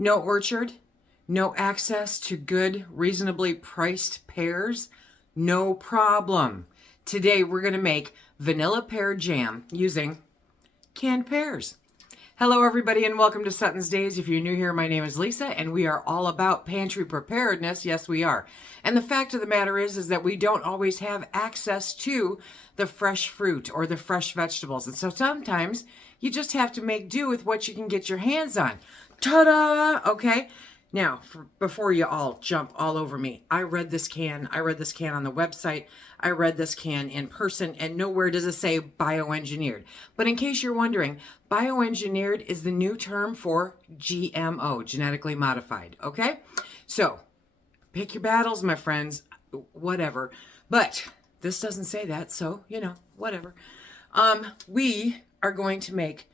No orchard, no access to good, reasonably priced pears? No problem. Today we're going to make vanilla pear jam using canned pears. Hello everybody and welcome to SuttonsDaze. If you're new here, my name is Lisa and we are all about pantry preparedness. Yes, we are. And the fact of the matter is that we don't always have access to the fresh fruit or the fresh vegetables. And so sometimes you just have to make do with what you can get your hands on. Ta-da! Okay. Now, before you all jump all over me, I read this can on the website. I read this can in person, and nowhere does it say bioengineered. But in case you're wondering, bioengineered is the new term for GMO, genetically modified, okay? So, pick your battles, my friends, whatever. But this doesn't say that, so, whatever. We are going to make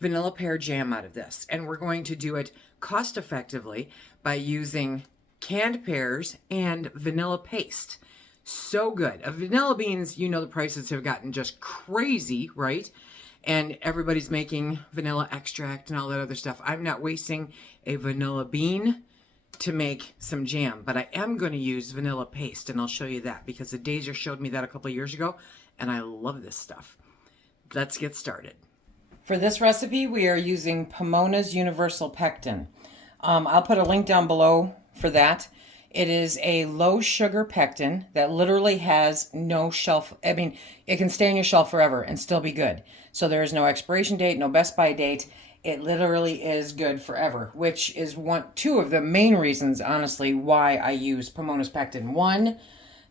vanilla pear jam out of this, and we're going to do it cost effectively by using canned pears and vanilla paste. So good. Vanilla beans, the prices have gotten just crazy, right? And everybody's making vanilla extract and all that other stuff. I'm not wasting a vanilla bean to make some jam, but I am going to use vanilla paste, and I'll show you that because the Dazer showed me that a couple of years ago, and I love this stuff. Let's get started. For this recipe, we are using Pomona's Universal Pectin. I'll put a link down below for that. It is a low sugar pectin that literally has no shelf. I mean, it can stay on your shelf forever and still be good. So there is no expiration date, no best by date. It literally is good forever, which is two of the main reasons, honestly, why I use Pomona's Pectin. One,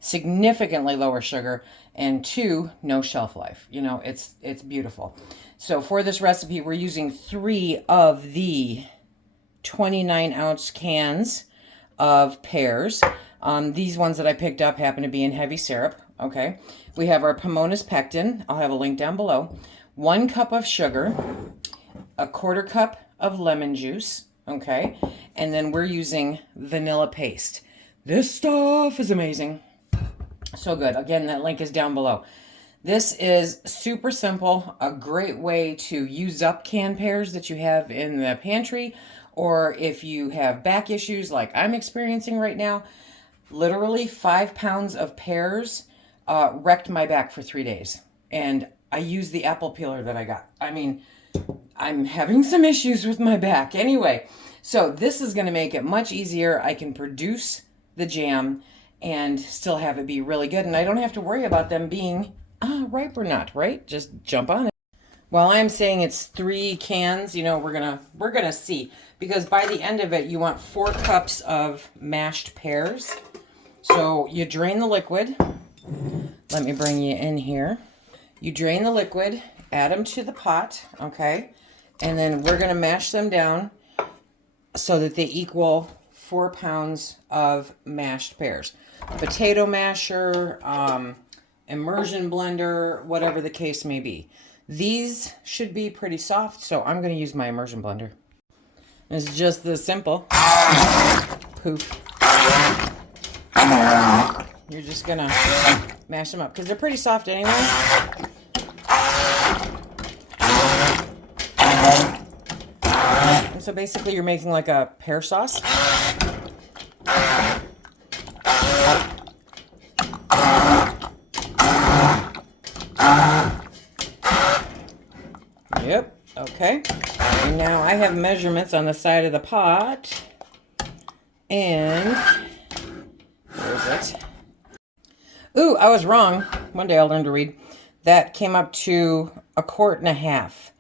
significantly lower sugar, and two, no shelf life. It's beautiful. So for this recipe, we're using 3 of the 29-ounce cans of pears. These ones that I picked up happen to be in heavy syrup, okay? We have our Pomona's Pectin. I'll have a link down below. 1 cup of sugar, a 1/4 cup of lemon juice, okay? And then we're using vanilla paste. This stuff is amazing. So good. Again, that link is down below. This is super simple, a great way to use up canned pears that you have in the pantry, or if you have back issues like I'm experiencing right now. Literally 5 pounds of pears wrecked my back for 3 days, and I used the apple peeler that I got. I mean, I'm having some issues with my back. Anyway, so this is going to make it much easier. I can produce the jam and still have it be really good, and I don't have to worry about them being ripe or not, right? Just jump on it. Well, I'm saying it's 3 cans, we're gonna see, because by the end of it, you want 4 cups of mashed pears. So you drain the liquid. Let me bring you in here. You drain the liquid, add them to the pot, okay? And then we're gonna mash them down so that they equal 4 pounds of mashed pears. Potato masher, immersion blender, whatever the case may be. These should be pretty soft, so I'm going to use my immersion blender. It's just this simple. Poof. You're just going to mash them up because they're pretty soft anyway. And so basically you're making like a pear sauce. Yep, okay. And now I have measurements on the side of the pot. And where is it? Ooh, I was wrong. One day I'll learn to read. That came up to 1.5 quarts.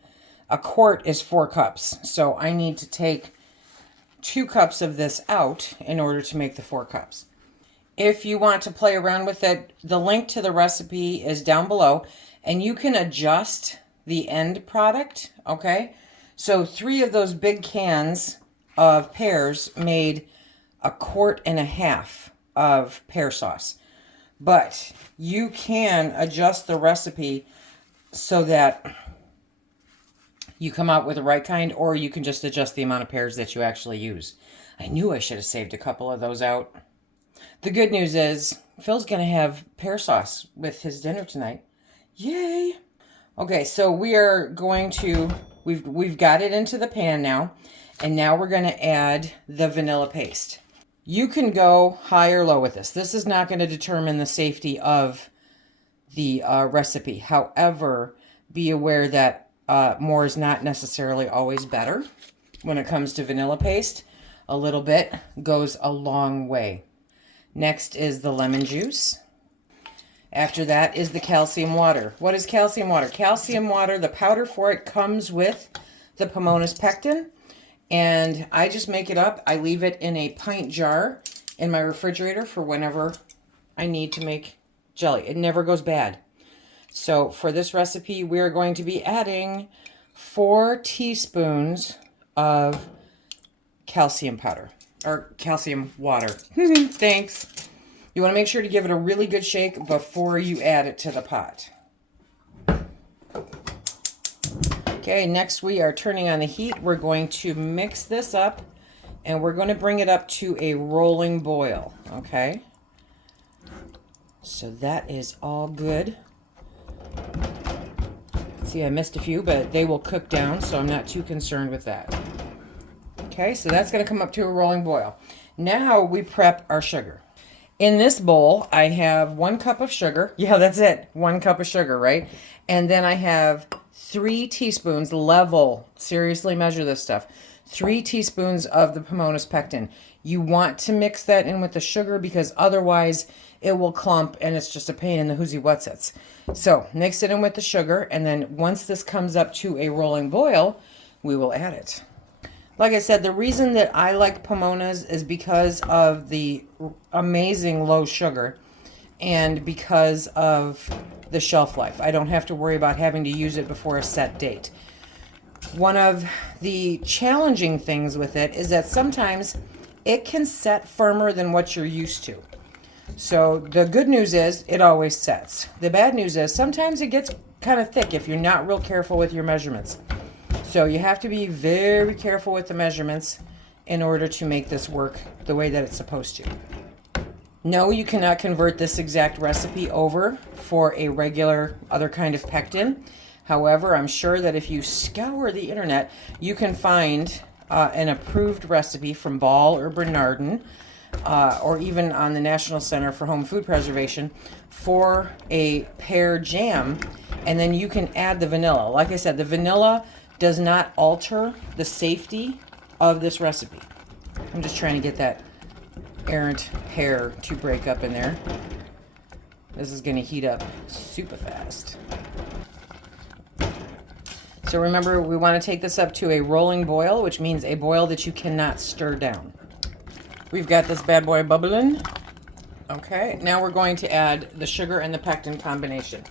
A quart is 4 cups. So I need to take 2 cups of this out in order to make the 4 cups. If you want to play around with it, the link to the recipe is down below, and you can adjust the end product, okay? So 3 of those big cans of pears made 1.5 quarts of pear sauce. But you can adjust the recipe so that you come out with the right kind, or you can just adjust the amount of pears that you actually use. I knew I should have saved a couple of those out. The good news is Phil's going to have pear sauce with his dinner tonight. Yay! Okay, so we are going to, we've got it into the pan now, And now we're going to add the vanilla paste. You can go high or low with this. This is not going to determine the safety of the recipe. However, be aware that more is not necessarily always better. When it comes to vanilla paste, a little bit goes a long way. Next is the lemon juice. After that is the calcium water. What is calcium water? Calcium water, the powder for it comes with the Pomona's pectin. And I just make it up. I leave it in a pint jar in my refrigerator for whenever I need to make jelly. It never goes bad. So for this recipe, we're going to be adding 4 teaspoons of calcium powder, or calcium water. Thanks. You want to make sure to give it a really good shake before you add it to the pot. Okay, next we are turning on the heat. We're going to mix this up and we're going to bring it up to a rolling boil, okay? So that is all good. See, I missed a few, but they will cook down, so I'm not too concerned with that. Okay, so that's going to come up to a rolling boil. Now we prep our sugar. In this bowl, I have 1 cup of sugar. Yeah, that's it. 1 cup of sugar, right? And then I have 3 teaspoons level. Seriously, measure this stuff. 3 teaspoons of the Pomona's pectin. You want to mix that in with the sugar because otherwise it will clump and it's just a pain in the whoozy whatsits. So mix it in with the sugar, and then once this comes up to a rolling boil, we will add it. Like I said, the reason that I like Pomona's is because of the amazing low sugar and because of the shelf life. I don't have to worry about having to use it before a set date. One of the challenging things with it is that sometimes it can set firmer than what you're used to. So the good news is it always sets. The bad news is sometimes it gets kind of thick if you're not real careful with your measurements. So you have to be very careful with the measurements in order to make this work the way that it's supposed to. No, you cannot convert this exact recipe over for a regular other kind of pectin. However, I'm sure that if you scour the internet, you can find an approved recipe from Ball or Bernardin, or even on the National Center for Home Food Preservation for a pear jam, and then you can add the vanilla. Like I said, the vanilla does not alter the safety of this recipe. I'm just trying to get that errant pear to break up in there. This is going to heat up super fast. So remember, we want to take this up to a rolling boil, which means a boil that you cannot stir down. We've got this bad boy bubbling. Okay, now we're going to add the sugar and the pectin combination.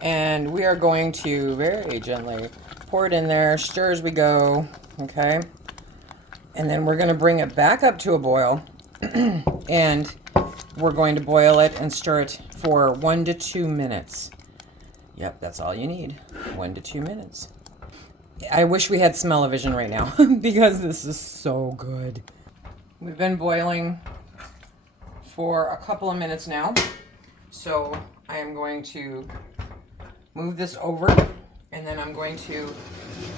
And we are going to very gently pour it in there, stir as we go, okay? And then we're going to bring it back up to a boil, and we're going to boil it and stir it for 1 to 2 minutes. Yep, that's all you need, 1 to 2 minutes. I wish we had smell-o-vision right now because this is so good. We've been boiling for a couple of minutes now, so I am going to move this over, and then I'm going to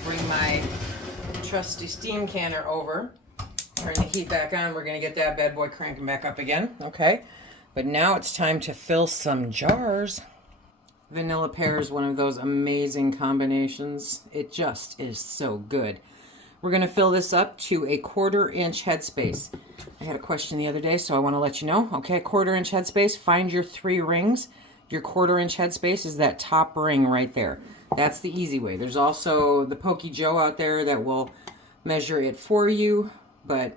bring my trusty steam canner over, turn the heat back on. We're going to get that bad boy cranking back up again, okay? But now it's time to fill some jars. Vanilla pear is one of those amazing combinations. It just is so good. We're going to fill this up to a 1/4 inch headspace. I had a question the other day, so I want to let you know. Okay, 1/4 inch headspace, find your 3 rings. Your 1/4 inch headspace is that top ring right there. That's the easy way. There's also the Pokey Joe out there that will measure it for you, but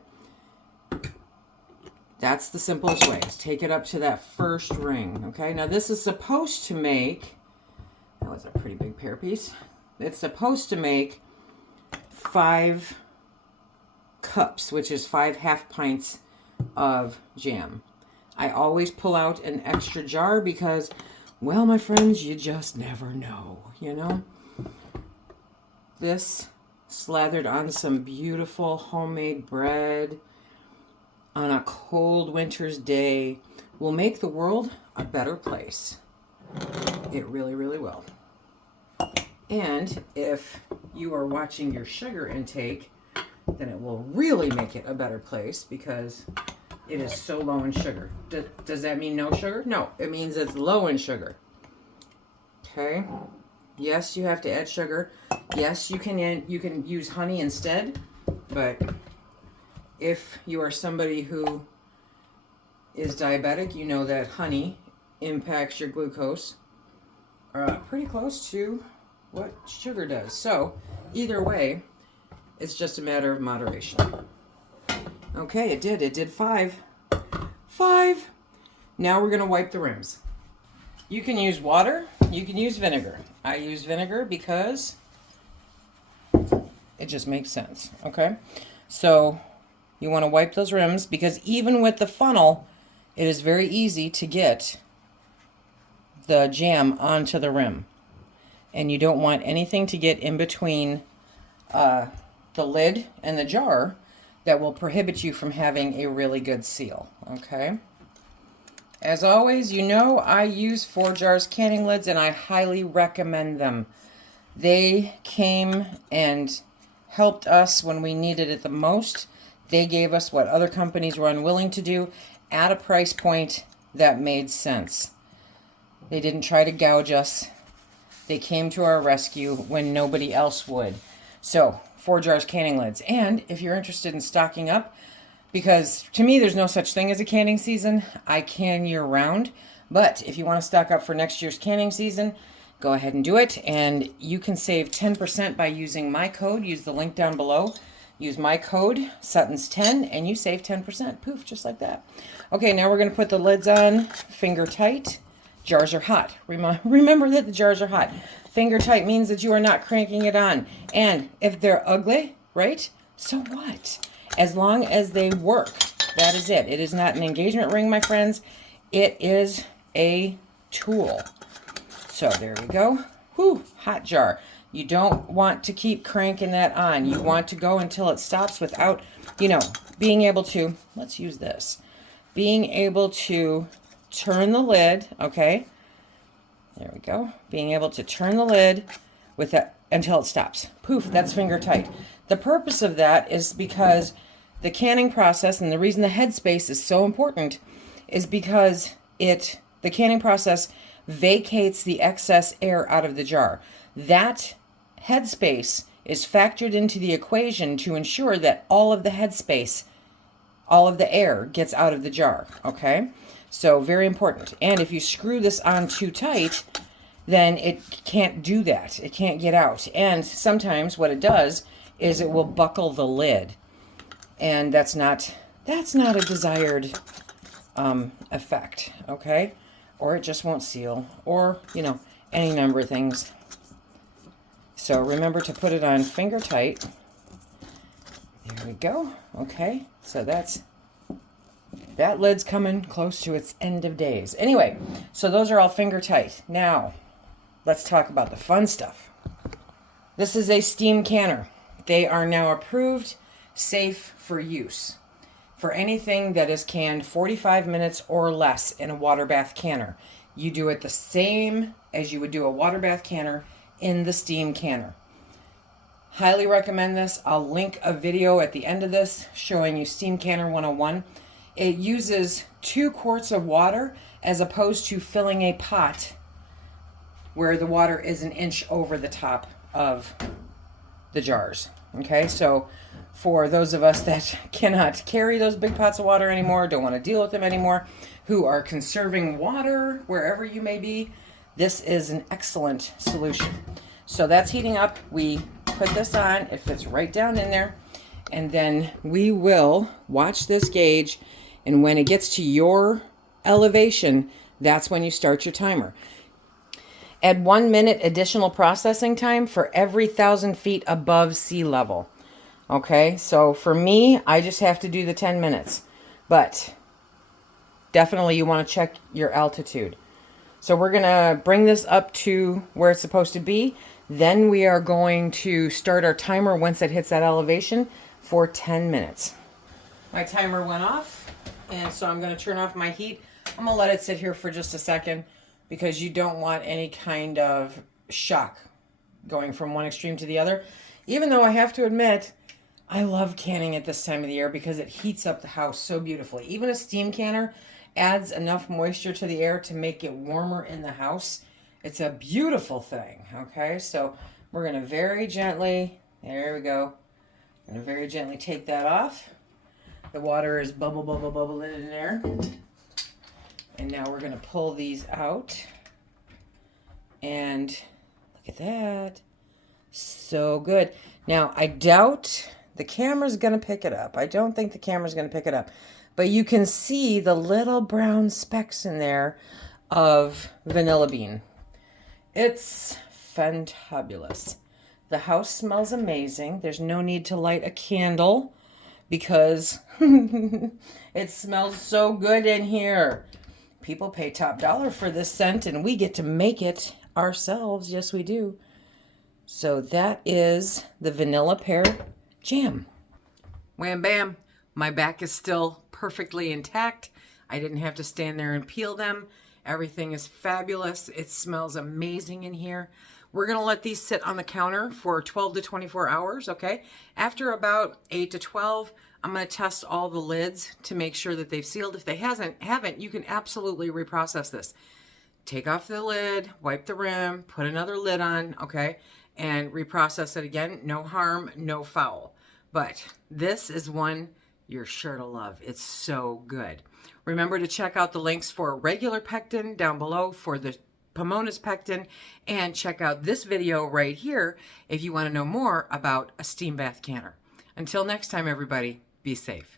that's the simplest way, is take it up to that first ring, okay? Now this is supposed to make, that was a pretty big pear piece. It's supposed to make 5 cups, which is 5 half pints of jam. I always pull out an extra jar because, well, my friends, you just never know, you know? This slathered on some beautiful homemade bread on a cold winter's day will make the world a better place. It really, really will. And if you are watching your sugar intake, then it will really make it a better place because it is so low in sugar. Does that mean no sugar? No, it means it's low in sugar. Okay. Yes, you have to add sugar. Yes, you can use honey instead, but if you are somebody who is diabetic, you know that honey impacts your glucose pretty close to what sugar does. So either way, it's just a matter of moderation. Okay, it did 5. 5. Now we're gonna wipe the rims. You can use water, you can use vinegar. I use vinegar because it just makes sense, okay? So you wanna wipe those rims because even with the funnel, it is very easy to get the jam onto the rim. And you don't want anything to get in between the lid and the jar that will prohibit you from having a really good seal, okay? As always, you know I use 4 Jars canning lids and I highly recommend them. They came and helped us when we needed it the most. They gave us what other companies were unwilling to do at a price point that made sense. They didn't try to gouge us. They came to our rescue when nobody else would. So, 4 Jars canning lids. And if you're interested in stocking up, because to me there's no such thing as a canning season, I can year round. But if you want to stock up for next year's canning season, go ahead and do it. And you can save 10% by using my code. Use the link down below. Use my code, SuttonsDaze, and you save 10%. Poof, just like that. Okay, now we're going to put the lids on finger tight. Jars are hot. Remember that the jars are hot. Finger tight means that you are not cranking it on. And if they're ugly, right? So what? As long as they work, that is it. It is not an engagement ring, my friends. It is a tool. So there we go. Whew, hot jar. You don't want to keep cranking that on. You want to go until it stops without, being able to, let's use this, being able to turn the lid, okay? There we go. Being able to turn the lid with that until it stops. Poof, that's finger tight. The purpose of that is because the canning process, and the reason the headspace is so important, is because the canning process vacates the excess air out of the jar. That headspace is factored into the equation to ensure that all of the headspace, all of the air gets out of the jar, okay? So very important. And if you screw this on too tight, then it can't do that. It can't get out. And sometimes what it does is it will buckle the lid. And that's not a desired effect, okay? Or it just won't seal, or, any number of things. So remember to put it on finger tight. There we go. Okay, so that lid's coming close to its end of days. Anyway, so those are all finger tight. Now, let's talk about the fun stuff. This is a steam canner. They are now approved, safe for use. For anything that is canned 45 minutes or less in a water bath canner, you do it the same as you would do a water bath canner in the steam canner. Highly recommend this. I'll link a video at the end of this showing you Steam Canner 101. It uses 2 quarts of water as opposed to filling a pot where the water is an inch over the top of the jars. Okay, so for those of us that cannot carry those big pots of water anymore, don't want to deal with them anymore, who are conserving water wherever you may be, this is an excellent solution. So that's heating up. We put this on. It fits right down in there. And then we will watch this gauge. And when it gets to your elevation, that's when you start your timer. Add 1 minute additional processing time for every 1,000 feet above sea level. Okay, so for me, I just have to do the 10 minutes. But definitely you want to check your altitude. So we're going to bring this up to where it's supposed to be. Then we are going to start our timer once it hits that elevation for 10 minutes. My timer went off, and so I'm going to turn off my heat. I'm going to let it sit here for just a second because you don't want any kind of shock going from one extreme to the other. Even though I have to admit, I love canning at this time of the year because it heats up the house so beautifully. Even a steam canner adds enough moisture to the air to make it warmer in the house. It's a beautiful thing, okay? So we're going to very gently, there we go. I'm going to very gently take that off. The water is bubbling in there. And now we're going to pull these out. And look at that. So good. Now, I doubt the camera's going to pick it up. I don't think the camera's going to pick it up. But you can see the little brown specks in there of vanilla bean. It's fantabulous. The house smells amazing. There's no need to light a candle because it smells so good in here. People pay top dollar for this scent and we get to make it ourselves. Yes, we do. So that is the vanilla pear jam. Wham bam. My back is still perfectly intact. I didn't have to stand there and peel them. Everything is fabulous. It smells amazing in here. We're going to let these sit on the counter for 12 to 24 hours, okay? After about 8 to 12, I'm going to test all the lids to make sure that they've sealed. If they haven't, you can absolutely reprocess this. Take off the lid, wipe the rim, put another lid on, okay? And reprocess it again. No harm, no foul. But this is one you're sure to love. It's so good. Remember to check out the links for regular pectin down below for the Pomona's pectin, and check out this video right here if you want to know more about a steam bath canner. Until next time, everybody, be safe.